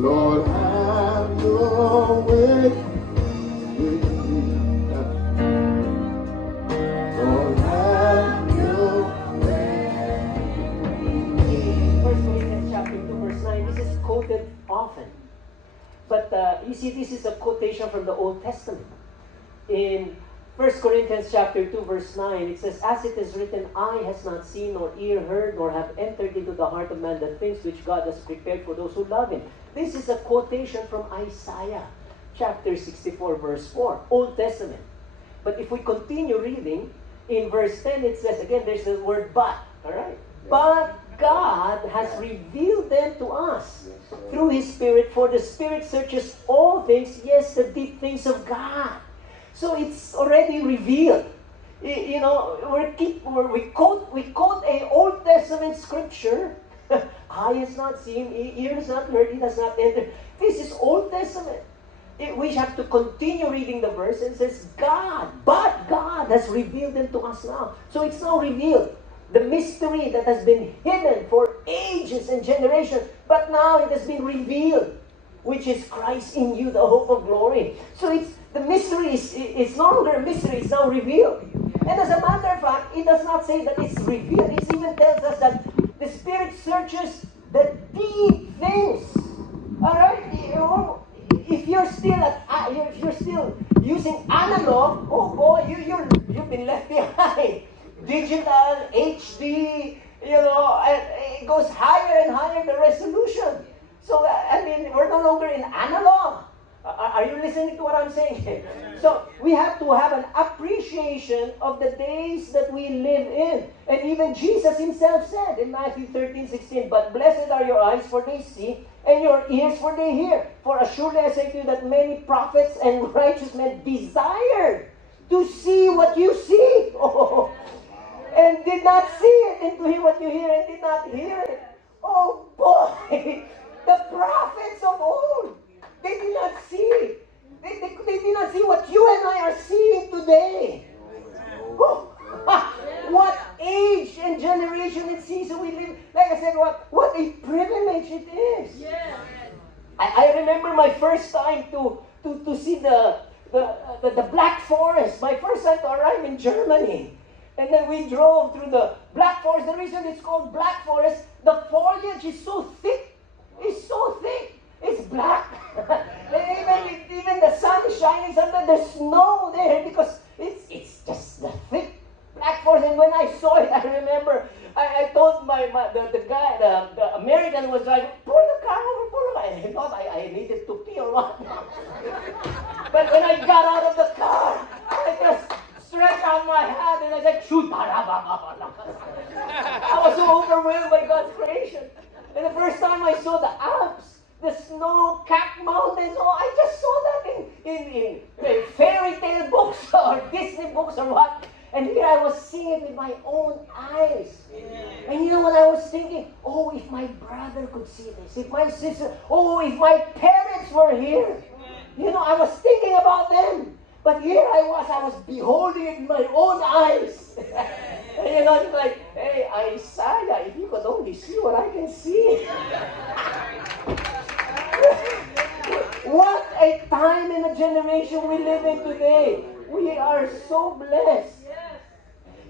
Lord, have your way with me. Lord, have your way with me. 1 Corinthians chapter 2 verse 9, this is quoted often. But you see, this is a quotation from the Old Testament. In 1 Corinthians chapter 2 verse 9, it says, as it is written, eye has not seen, nor ear heard, nor have entered into the heart of man the things which God has prepared for those who love Him. This is a quotation from Isaiah chapter 64 verse 4, Old Testament. But if we continue reading, in verse 10 it says, again there's the word but, alright? But God has revealed them to us through His Spirit, for the Spirit searches all things, yes, the deep things of God. So it's already revealed. You know, we quote a Old Testament scripture. Eye has not seen, ear has not heard, it has not entered. This is Old Testament. We have to continue reading the verse, and it says, but God has revealed them to us now. So it's now revealed. The mystery that has been hidden for ages and generations, but now it has been revealed, which is Christ in you, the hope of glory. So the mystery is no longer a mystery, it's now revealed. And as a matter of fact, it does not say that it's revealed. It even tells us that the Spirit searches the deep things. Alright? You know, if you're still using analog, oh boy, you've been left behind. Digital, HD, you know, and it goes higher and higher, the resolution. So, I mean, we're no longer in analog. Are you listening to what I'm saying? So, we have to have an appreciation of the days that we live in. And even Jesus Himself said in Matthew 13:16, but blessed are your eyes, for they see, and your ears, for they hear. For assuredly I say to you that many prophets and righteous men desired to see what you see. Oh, and did not see it, and to hear what you hear, and did not hear it. Oh boy, the prophets of old, they did not see. They did not see what you and I are seeing today. Oh, what age and generation and season we live. Like I said, what a privilege it is. Yeah. I remember my first time to see the Black Forest. My first time to arrive in Germany. And then we drove through the Black Forest. The reason it's called Black Forest, the foliage is so thick. It's so thick. It's black. And even the sun is shining. Sometimes there's snow there because it's just the thick Black Forest. And when I saw it, I remember I told the guy, the American who was driving, pull the car over, pull the car. And I thought I needed to pee or what. But when I got out of the car, I just stretched out my hand and I said, shoot. I was so overwhelmed by God's creation. And the first time I saw the Alps, the snow-capped mountains, oh, I just saw that in fairy tale books or Disney books or what. And here I was seeing it with my own eyes. Yeah. And you know what I was thinking? Oh, if my brother could see this, if my sister, oh, if my parents were here. You know, I was thinking about them. But here I was beholding it with my own eyes. And you know, it's like, hey, Isaiah, if you could only see what I can see. What a time and a generation we live in today. We are so blessed.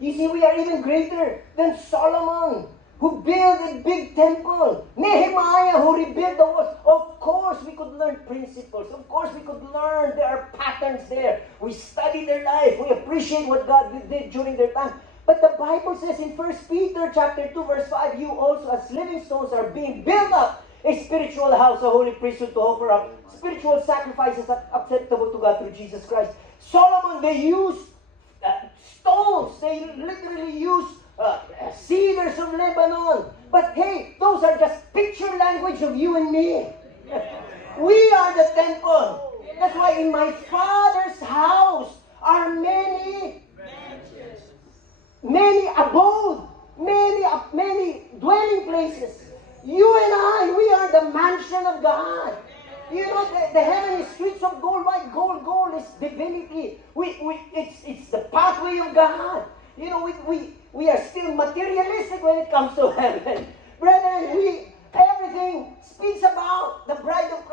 You see, we are even greater than Solomon, who built a big temple. Nehemiah, who rebuilt the walls. Of course, we could learn principles. Of course, we could learn there are patterns there. We study their life. We appreciate what God did during their time. But the Bible says in 1 Peter chapter 2, verse 5, you also as living stones are being built up a spiritual house, a holy priesthood to offer up spiritual sacrifices acceptable to God through Jesus Christ. Solomon, they used stones. They literally used cedars of Lebanon. But hey, those are just picture language of you and me. We are the temple. That's why in my Father's house are many abode, many dwelling places. You and I, we are the mansion of God. You know, the heavenly streets of gold. Why gold? Gold is divinity. It's the pathway of God. You know, we are still materialistic when it comes to heaven. Brethren, everything speaks about the bride of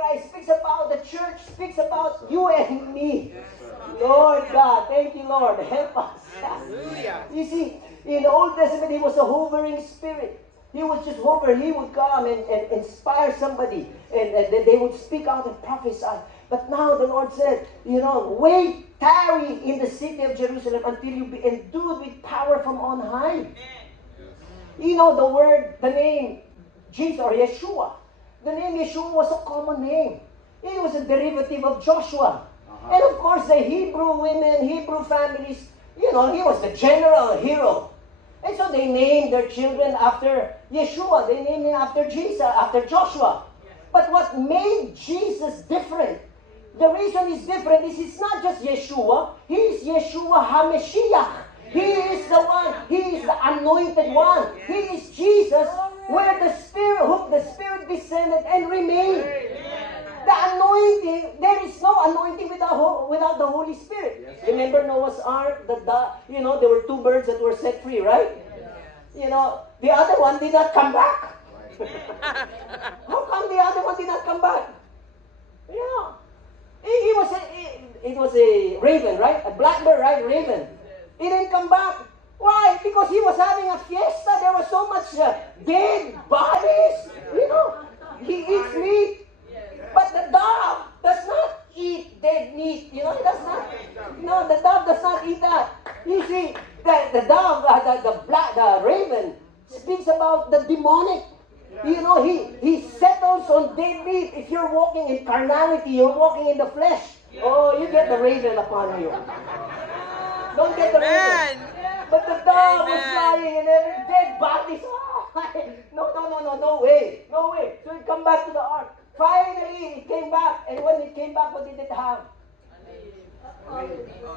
would just hover, he would come and inspire somebody, and they would speak out and prophesy. But now the Lord said, wait, tarry in the city of Jerusalem until you be endued with power from on high. The name Jesus or Yeshua. The name Yeshua was a common name. It was a derivative of Joshua. And of course, the Hebrew women, Hebrew families, he was the general hero. And so they named their children after Yeshua. They named him after Jesus, after Joshua. But what made Jesus different, the reason he's different is he's not just Yeshua. He is Yeshua HaMashiach. He is the one. He is the anointed one. He is Jesus, where the Spirit descended and remained. The anointing, there is no anointing without the Holy Spirit. Yes. Remember Noah's Ark? There were 2 birds that were set free, right? The other one did not come back. How come the other one did not come back? It was a raven, right? A blackbird, right? Raven. He didn't come back. Why? Because he was having a fiesta. There was so much dead bodies. He eats meat. But the dove does not eat dead meat. It does not. No, the dove does not eat that. You see, the dove, the raven, speaks about the demonic. He settles on dead meat. If you're walking in carnality, you're walking in the flesh. Oh, you get the raven upon you. Don't get the raven. But the dove was lying and every dead bodies. No way. So he come back to the ark. Finally, it came back. And when it came back, what did it have?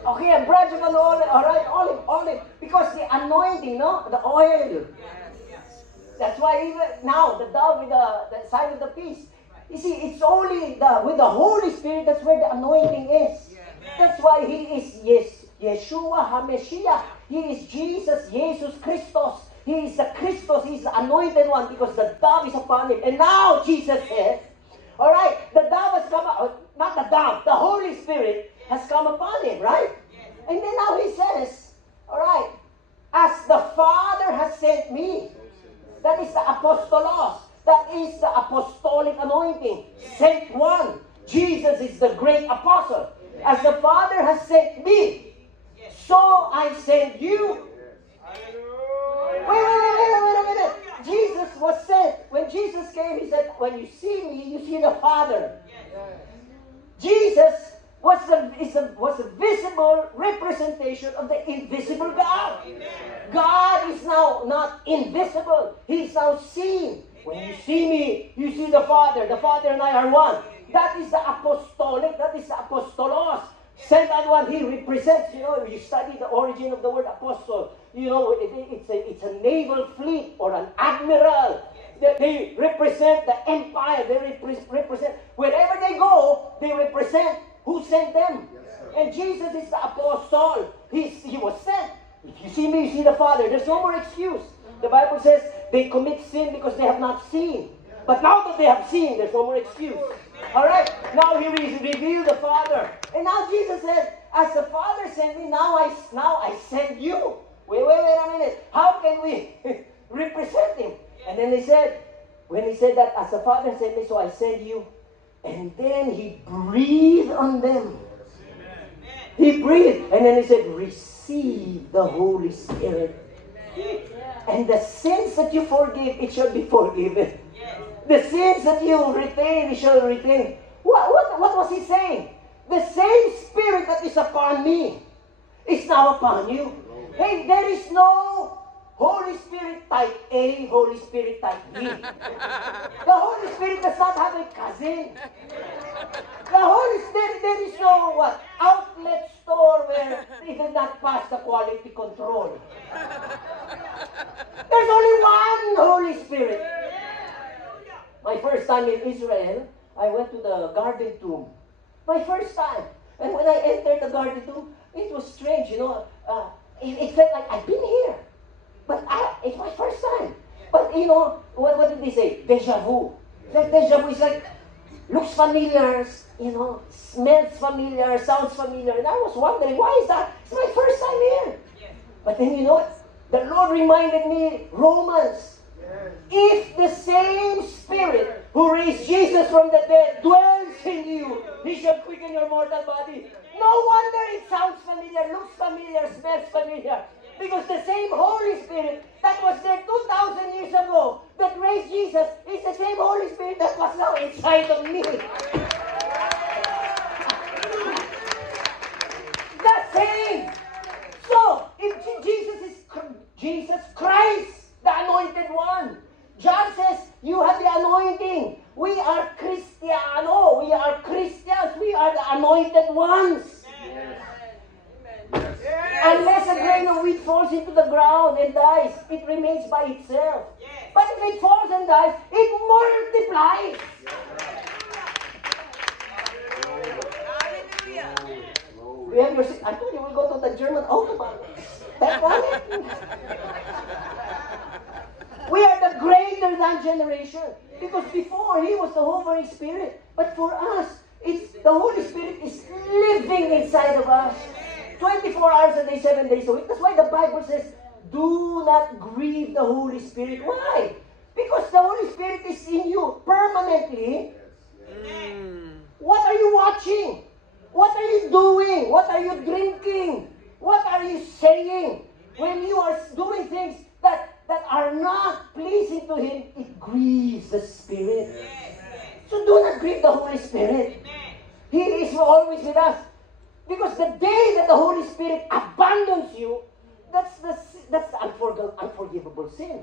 Okay, a branch of an olive. All right, olive. Because the anointing, the oil. That's why even now, the dove with the sign of the peace. You see, it's only with the Holy Spirit, that's where the anointing is. That's why he is Yeshua HaMashiach. He is Jesus Christos. He is the Christos. He is the anointed one because the dove is upon him. And now Jesus says, all right, the dove has come, not the dove, the Holy Spirit has come upon him, right? And then now he says, all right, as the Father has sent me, that is the apostolos, that is the apostolic anointing, sent one. Jesus is the great apostle. As the Father has sent me, so I send you. Wait a minute. Jesus was sent. When Jesus came, he said, when you see me, you see the Father. Jesus was a visible representation of the invisible God. God is now not invisible. He is now seen. When you see me, you see the Father. The Father and I are one. That is the apostolic. That is the apostolos. Sent out one, he represents, you study the origin of the word apostle. It's a naval fleet or an admiral. They represent the empire. They represent, wherever they go, they represent who sent them. And Jesus is the apostle. He was sent. If you see me, you see the Father. There's no more excuse. The Bible says they commit sin because they have not seen. But now that they have seen, there's no more excuse. All right? Now he revealed the Father. And now Jesus said, as the Father sent me, now I send you. Wait a minute. How can we represent him? And then when he said that, as the Father sent me, so I send you. And then he breathed on them. He breathed. And then he said, receive the Holy Spirit. And the sins that you forgive, it shall be forgiven. The sins that you retain, it shall retain. What was he saying? The same Spirit that is upon me is now upon you. Hey, there is no Holy Spirit type A, Holy Spirit type B. The Holy Spirit does not have a cousin. The Holy Spirit, there is no outlet store where it did not pass the quality control. There's only one Holy Spirit. My first time in Israel, I went to the Garden Tomb. My first time. And when I entered the Garden Tomb, it was strange, it felt like I've been here. But it's my first time. But what did they say? Deja vu. Like deja vu is like, looks familiar, smells familiar, sounds familiar. And I was wondering, why is that? It's my first time here. But then the Lord reminded me, Romans. If the same Spirit who raised Jesus from the dead dwells in you, He shall quicken your mortal body. No wonder it sounds familiar, looks familiar, smells familiar. Because the same Holy Spirit that was there 2,000 years ago that raised Jesus is the same Holy Spirit that was now inside of me. The same. So, if Jesus is Jesus Christ, the Anointed One, John says, you have the anointing. We are Cristiano. We are Christians. We are the anointed ones. Unless a grain of wheat falls into the ground and dies, it remains by itself. But if it falls and dies, it multiplies. We have your, I told you we'll go to the German Autobahn. That's one. We are the greater than generation. Because before, He was the hovering Spirit. But for us, it's the Holy Spirit is living inside of us. 24 hours a day, 7 days a week. That's why the Bible says, do not grieve the Holy Spirit. Why? Because the Holy Spirit is in you permanently. What are you watching? What are you doing? What are you drinking? What are you saying? When you are doing things that are not pleasing to Him, it grieves the Spirit. So do not grieve the Holy Spirit. He is always with us. Because the day that the Holy Spirit abandons you, that's the unforgivable sin.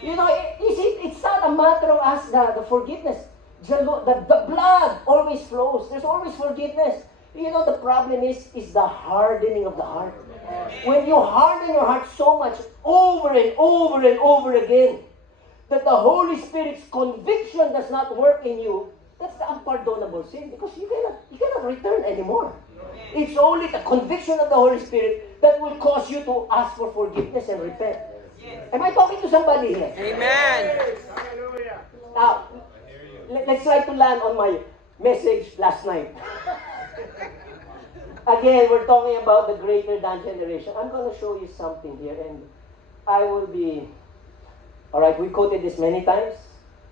You know, it's not a matter of us, the forgiveness. The blood always flows. There's always forgiveness. You know, the problem is the hardening of the heart. When you harden your heart so much over and over and over again, that the Holy Spirit's conviction does not work in you, that's the unpardonable sin, because you cannot return anymore. It's only the conviction of the Holy Spirit that will cause you to ask for forgiveness and repent. Am I talking to somebody here? Amen. Now, let's try to land on my message last night. Again, we're talking about the greater than generation. I'm going to show you something here, and I will be... Alright, we quoted this many times.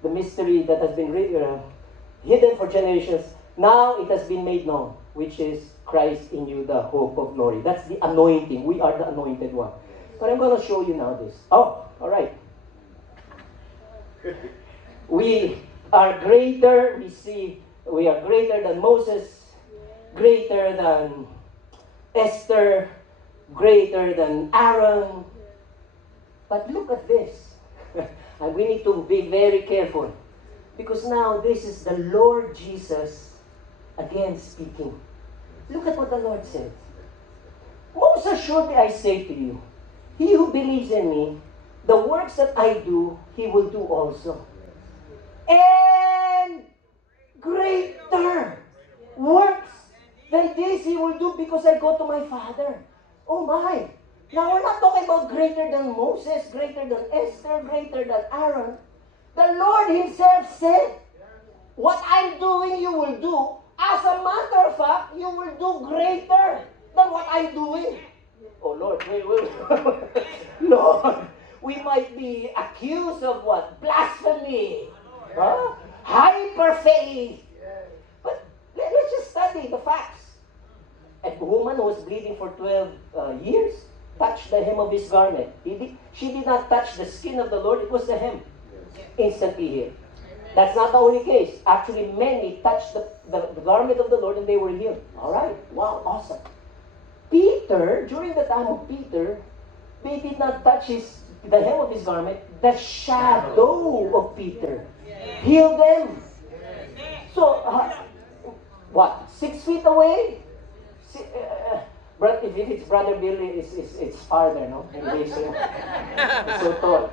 The mystery that has been hidden for generations. Now it has been made known, which is Christ in you, the hope of glory. That's the anointing. We are the anointed one. But I'm going to show you now this. Oh, alright. We are greater. We are greater than Moses, greater than Esther, greater than Aaron. But look at this. And we need to be very careful. Because now this is the Lord Jesus again speaking. Look at what the Lord says. Most assuredly I say to you, he who believes in me, the works that I do, he will do also. And greater works than this he will do, because I go to my Father. Oh my! Now we're not talking about greater than Moses, greater than Esther, greater than Aaron. The Lord Himself said, what I'm doing you will do. As a matter of fact, you will do greater than what I'm doing. Oh Lord, Lord, we might be accused of what? Blasphemy. Huh? Hyper-faith. But let's just study the facts. A woman who was bleeding for 12 years touched the hem of His garment. She did not touch the skin of the Lord, it was the hem. Instantly healed. That's not the only case. Actually, many touched the garment of the Lord and they were healed. Alright, wow, awesome. Peter, during the time of Peter, they did not touch the hem of his garment. The shadow of Peter healed them. So, what? 6 feet away? If it's Brother Billy, it's farther, no? And he's so tall.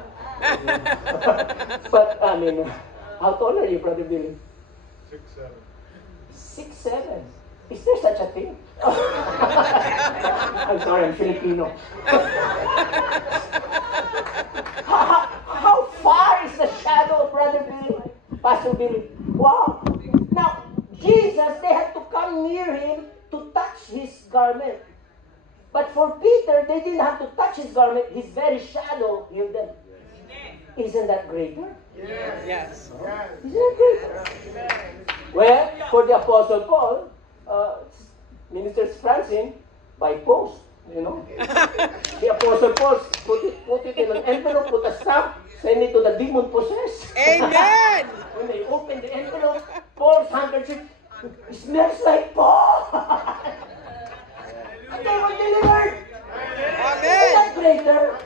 But, I mean, how tall are you, Brother Billy? 6'7". 6'7". Is there such a thing? I'm sorry, I'm Filipino. How far is the shadow of Brother Billy? Pastor Billy? Wow. Now, Jesus, they had to come near Him to touch His garment. But for Peter, they didn't have to touch His garment. His very shadow healed them. Isn't that greater? Yes. Isn't that greater? Well, for the Apostle Paul, Minister Francine, by post, you know. The Apostle Paul put it in an envelope, put a stamp, send it to the demon possessed. Amen. When they open the envelope, Paul's handkerchief, it smells like Paul. And they were delivered. Isn't Amen. that greater?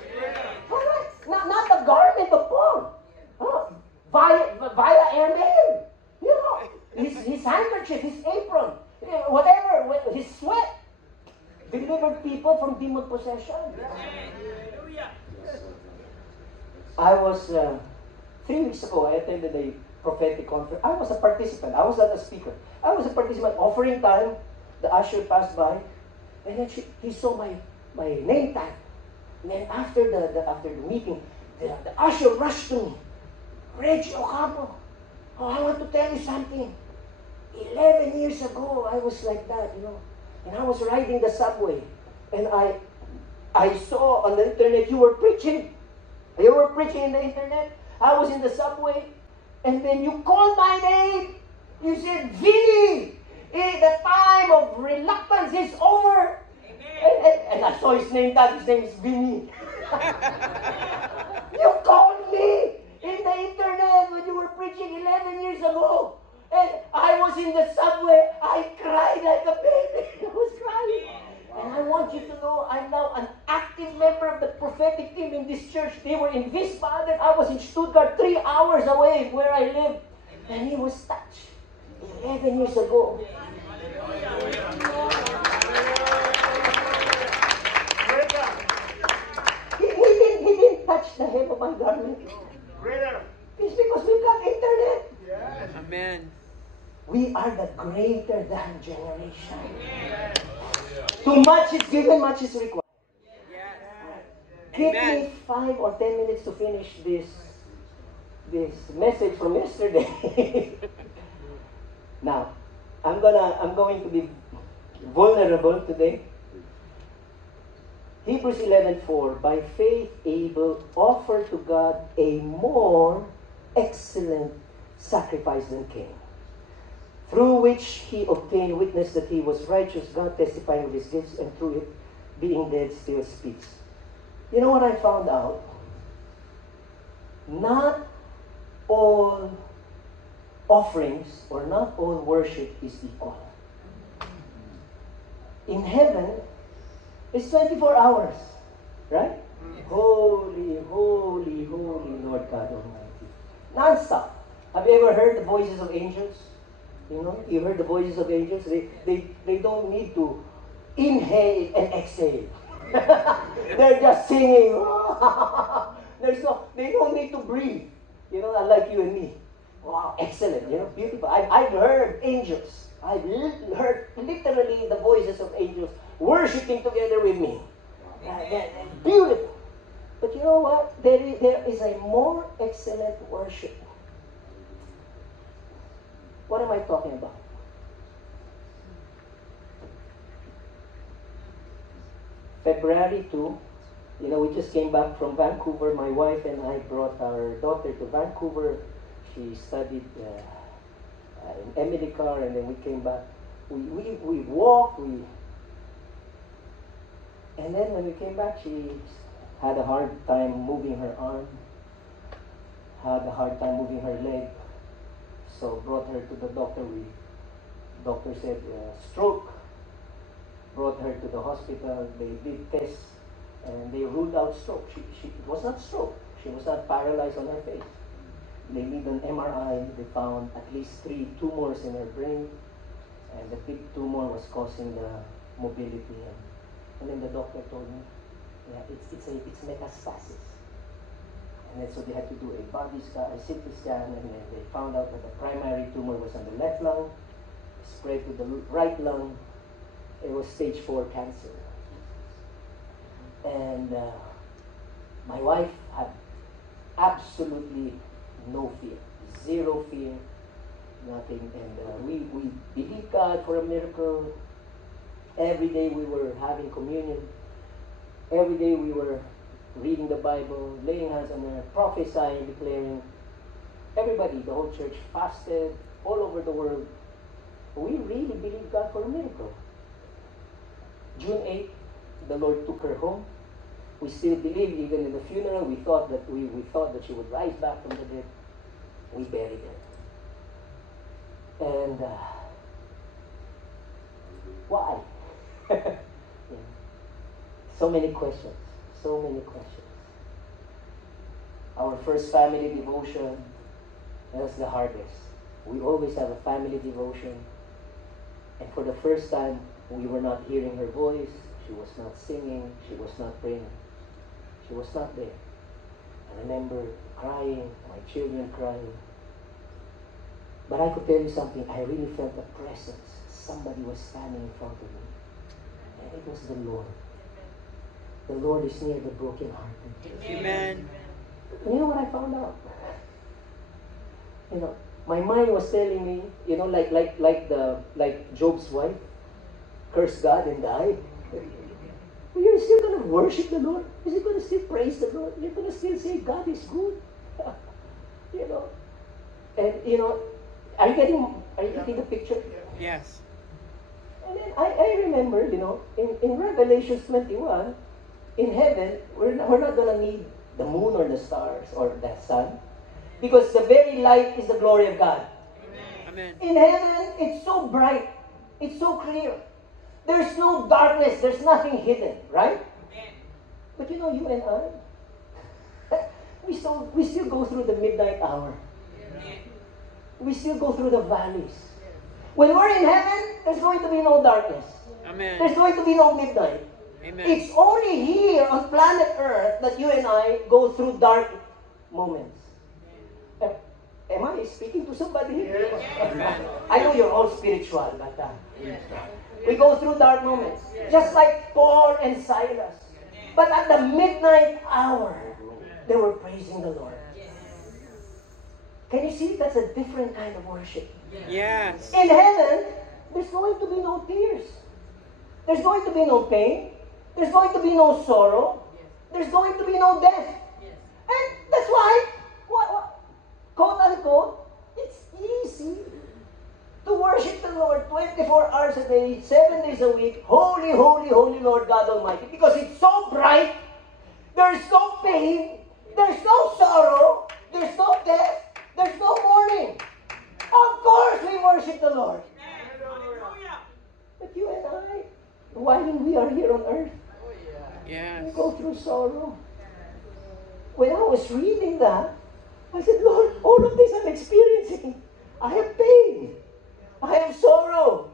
Correct. Not the garment of Paul. Via airmail. You know, his handkerchief, his apron, whatever, his sweat. Delivered people from demon possession. I was, 3 weeks ago, I attended a prophetic conference. I was a participant. I was not a speaker. I was a participant. Offering time, the usher passed by, and then he saw my name tag. And then after the meeting, the usher rushed to me. Reggie Ocampo, I want to tell you something. 11 years ago, I was like that, you know. And I was riding the subway. And I saw on the internet you were preaching. You were preaching in the internet. I was in the subway. And then you called my name. You said, Vinny, the time of reluctance is over. And I saw his name tag. His name is Vinny. You called me in the internet when you were preaching 11 years ago. And I was in the subway. I cried like a baby. I was crying. And I want you to know, I'm now an active member of the prophetic team in this church. They were in Wiesbaden. I was in Stuttgart, 3 hours away where I live. And he was touched 11 years ago. He didn't touch the hem of my garment. It's because we've got internet. Amen. We are the greater than generation. Too much is given, much is required. Give Amen. me 5 or 10 minutes to finish this message from yesterday. Now, I'm going to be vulnerable today. Hebrews 11:4, by faith Abel offered to God a more excellent sacrifice than Cain, through which he obtained witness that he was righteous, God testifying with his gifts, and through it, being dead, still speaks. You know what I found out? Not all offerings or not all worship is equal. In heaven, it's 24 hours, right? Holy, holy, holy Lord God Almighty. Non-stop. Have you ever heard the voices of angels? You know, you heard the voices of angels. They don't need to inhale and exhale. They're just singing. They don't need to breathe. You know, unlike you and me. Wow, excellent. You know, beautiful. I've heard angels. I've heard literally the voices of angels worshiping together with me. They're beautiful. But you know what? There is a more excellent worship. What am I talking about? February 2, you know, we just came back from Vancouver. My wife and I brought our daughter to Vancouver. She studied in Emily Carr, and then we came back. We walked, and then when we came back, she had a hard time moving her arm, had a hard time moving her leg. So brought her to the doctor. Doctor said stroke. Brought her to the hospital. They did tests, and they ruled out stroke. It was not stroke. She was not paralyzed on her face. They did an MRI. They found at least 3 tumors in her brain, and the big tumor was causing the mobility. And then the doctor told me, yeah, it's metastasis. And then so they had to do a body scan, a CT scan, and then they found out that the primary tumor was on the left lung, spread to the right lung. It was stage 4 cancer. And my wife had absolutely no fear, 0 fear, nothing. And we believe God for a miracle. Every day we were having communion. Every day we were reading the Bible, laying hands on her, prophesying, declaring. Everybody, the whole church fasted all over the world. We really believe God for a miracle. June 8th, the Lord took her home. We still believe, even in the funeral, we thought that she would rise back from the dead. We buried her. And why? Yeah. So many questions. So many questions. Our first family devotion, that's the hardest. We always have a family devotion. And for the first time, we were not hearing her voice. She was not singing. She was not praying. She was not there. I remember crying, my children crying. But I could tell you something. I really felt a presence. Somebody was standing in front of me. And it was the Lord. The Lord is near the brokenhearted. Amen. You know what I found out? My mind was telling me, like Job's wife, curse God and die. You're still going to worship the Lord. You're still going to still praise the Lord. You're going to still say God is good. And are you getting the picture? Yes. And then I remember, in Revelation 21, in heaven, we're not going to need the moon or the stars or the sun, because the very light is the glory of God. Amen. In heaven, it's so bright. It's so clear. There's no darkness. There's nothing hidden, right? But you and I, we still go through the midnight hour. We still go through the valleys. When we're in heaven, there's going to be no darkness. Amen. There's going to be no midnight. Amen. It's only here on planet Earth that you and I go through dark moments. Am I speaking to somebody here? Amen. I know you're all spiritual, but we go through dark moments. Just like Paul and Silas. But at the midnight hour, they were praising the Lord. Can you see? That's a different kind of worship. Yes. In heaven, there's going to be no tears. There's going to be no pain. There's going to be no sorrow. There's going to be no death. And that's why, quote unquote, it's easy to worship the Lord 24 hours a day, 7 days a week. Holy, holy, holy Lord God Almighty. Because it's so bright. There's no pain. There's no sorrow. There's no death. There's no mourning. Of course we worship the Lord. But you and I, while we are here on earth, Yes. we go through sorrow. When I was reading that, I said, Lord, all of this I'm experiencing. I have pain. I have sorrow.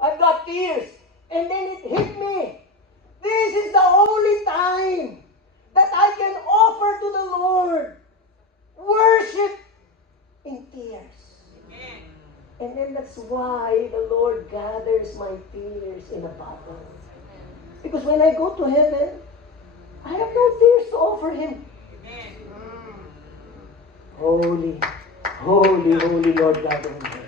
I've got tears. And then it hit me. This is the only time that I can offer to the Lord worship in tears. And then that's why the Lord gathers my tears in a bottle. Because when I go to heaven, I have no tears to offer Him. Holy, holy, holy Lord God Almighty.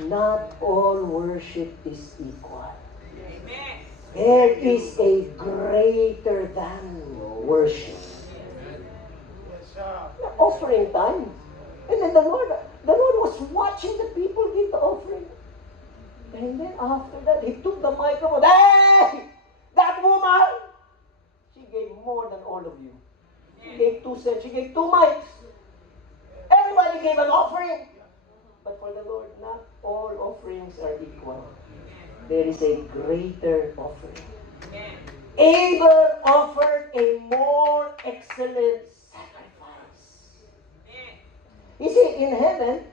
Not all worship is equal. There is a greater than worship. The offering time. And then the Lord was watching the people give the offering. And then after that, He took the microphone. Hey! That woman! She gave more than all of you. She gave 2 cents. She gave 2 mics. Everybody gave an offering. But for the Lord, not all offerings are equal. There is a greater offering. Abel offered a more excellent sacrifice. You see, in heaven,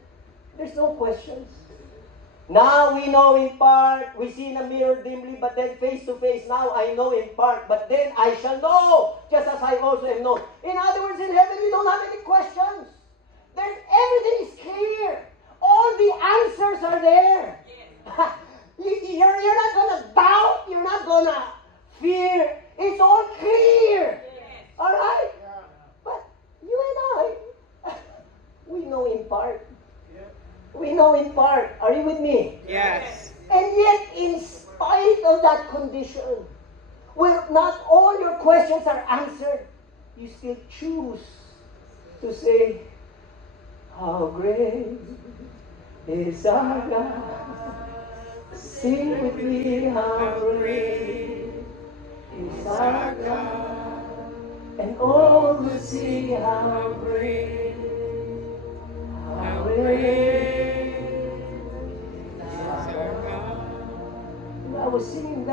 there's no questions. Now we know in part, we see in a mirror dimly, but then face to face. Now I know in part, but then I shall know, just as I also am known. In other words, in heaven, you don't have any questions. Everything is clear. All the answers are there. You're not going to doubt. You're not going to fear. It's all clear. All right? But you and I, we know in part. We know in part. Are you with me? Yes. And yet, in spite of that condition, where not all your questions are answered, you still choose to say, how great is our God. Sing with me, how great is our God. And all will see how great, how great is our God. When I was singing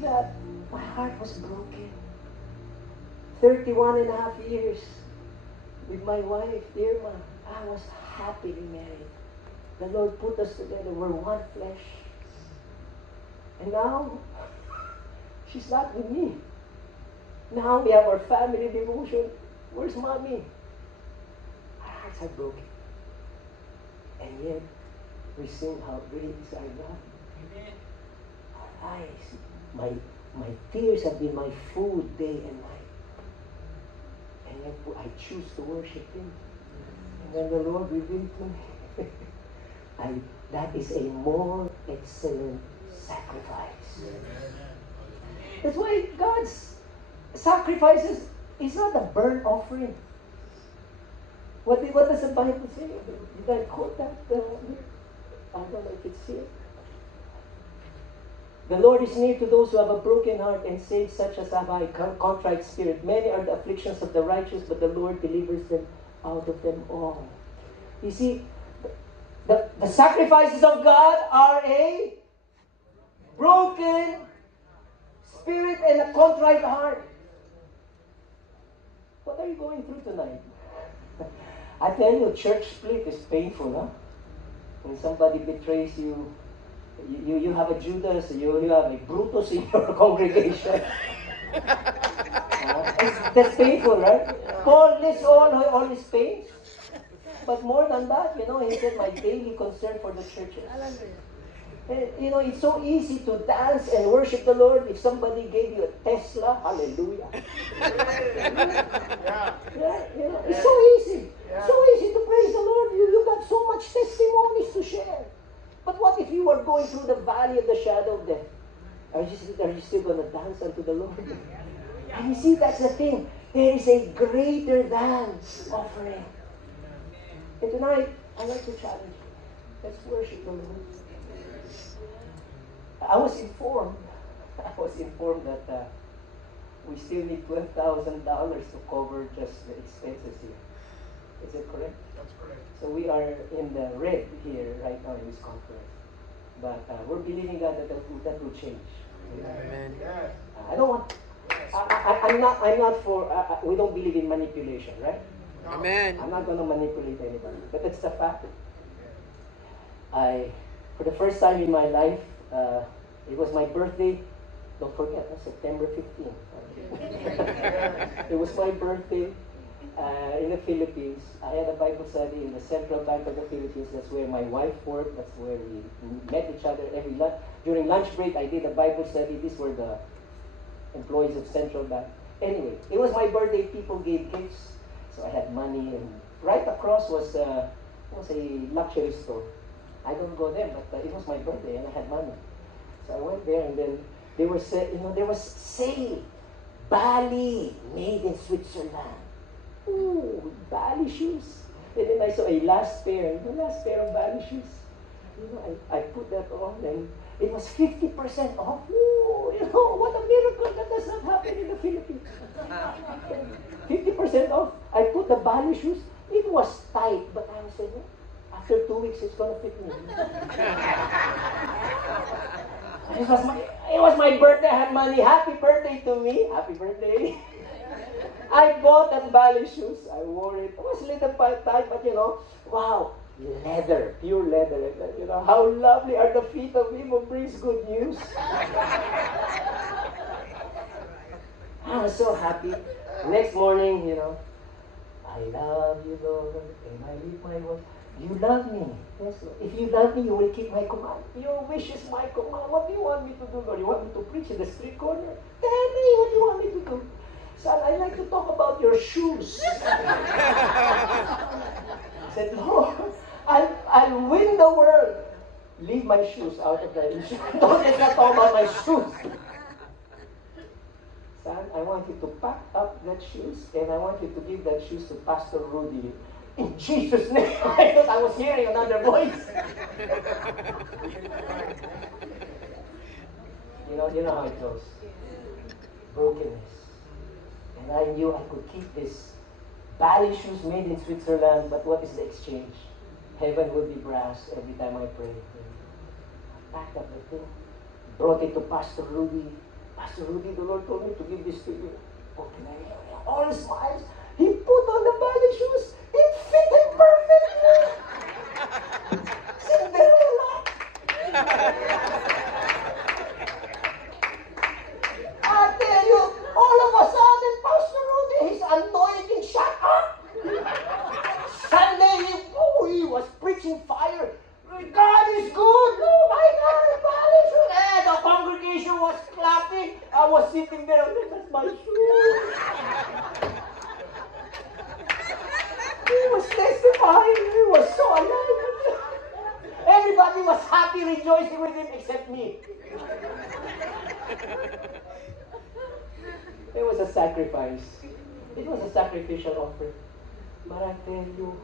that, my heart was broken. 31 and a half years with my wife, Irma. I was happily married. The Lord put us together. We're one flesh. And now, she's not with me. Now we have our family devotion. Where's mommy? Our hearts are broken. And yet, we sing how great is our God. Amen. Our eyes, my tears have been my food day and night. And yet I choose to worship Him. And when the Lord revealed to me, that is a more excellent sacrifice. That's why God's sacrifices is not a burnt offering. What does the Bible say? Did I quote that? I don't know if it's here. The Lord is near to those who have a broken heart and saves such as have a contrite spirit. Many are the afflictions of the righteous, but the Lord delivers them out of them all. You see, the sacrifices of God are a broken spirit and a contrite heart. What are you going through tonight? I tell you, church split is painful, huh? When somebody betrays you, you have a Judas, you have a Brutus in your congregation. That's painful, right? Paul lists all his pains. But more than that, he said, my daily concern for the churches. And, it's so easy to dance and worship the Lord if somebody gave you a Tesla. Hallelujah. It's so easy. So easy to praise the Lord. You got so much testimonies to share. But what if you are going through the valley of the shadow of death? Are you still going to dance unto the Lord? And you see, that's the thing. There is a greater than offering. And tonight, I'd like to challenge you. Let's worship the Lord. I was informed that we still need $12,000 to cover just the expenses here. Is that correct? That's correct. So we are in the red here right now in this conference. But we're believing God that will change. Amen. Yes. I don't want. I'm not for. We don't believe in manipulation, right? No. Amen. I'm not going to manipulate anybody. But that's the fact. For the first time in my life, it was my birthday. Don't forget, September 15th. It was my birthday in the Philippines. I had a Bible study in the Central Bank of the Philippines. That's where my wife worked. That's where we met each other every lunch. During lunch break, I did a Bible study. These were the employees of Central Bank. Anyway, it was my birthday. People gave gifts. So I had money. And right across was a luxury store. I don't go there, but it was my birthday and I had money. So I went there and then there was sale. Bali, made in Switzerland. Ooh, Bali shoes. And then I saw the last pair of Bali shoes. I put that on and it was 50% off. Ooh, what a miracle. That does not happen in the Philippines. 50% off. I put the Bali shoes. It was tight, but I was saying, after 2 weeks, it's going to fit me. It was my birthday. I had money. Happy birthday to me. Happy birthday. I bought that Bali shoes. I wore it. It was a little tight, but wow, leather, pure leather. And how lovely are the feet of him who brings good news. I was so happy. Next morning, I love you, Lord, and I lift my voice. You love me. Yes, Lord. If you love me, you will keep my command. Your wish is my command. What do you want me to do, Lord? You want me to preach in the street corner? Tell me what you want me to do. Son, I like to talk about your shoes. I said, Lord, I'll win the world leave my shoes out of the issue. Don't let's not talk about my shoes. Son, I want you to pack up that shoes and I want you to give that shoes to Pastor Rudy. In Jesus' name. I thought I was hearing another voice. You know how it goes. Brokenness. And I knew I could keep this ballet shoes made in Switzerland, but what is the exchange? Heaven will be brass every time I pray. I packed up the thing, brought it to Pastor Rudy. Pastor Rudy, the Lord told me to give this to you. Okay, all smiles. He put on the ballet shoes. It fit him perfectly. Cinderella. I tell you, all of a sudden, Pastor Rudy, his anointing shut up. Sunday, he was preaching fire. God is good. Oh my God, the ballet shoes. And the congregation was clapping. I was sitting there. That's my shoe. He was testifying. He was so alive. Everybody was happy, rejoicing with him, except me. It was a sacrifice. It was a sacrificial offering. But I tell you,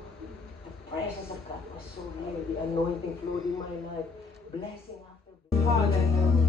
the presence of God was so real. The anointing flowed in my life. Blessing after blessing. Hallelujah.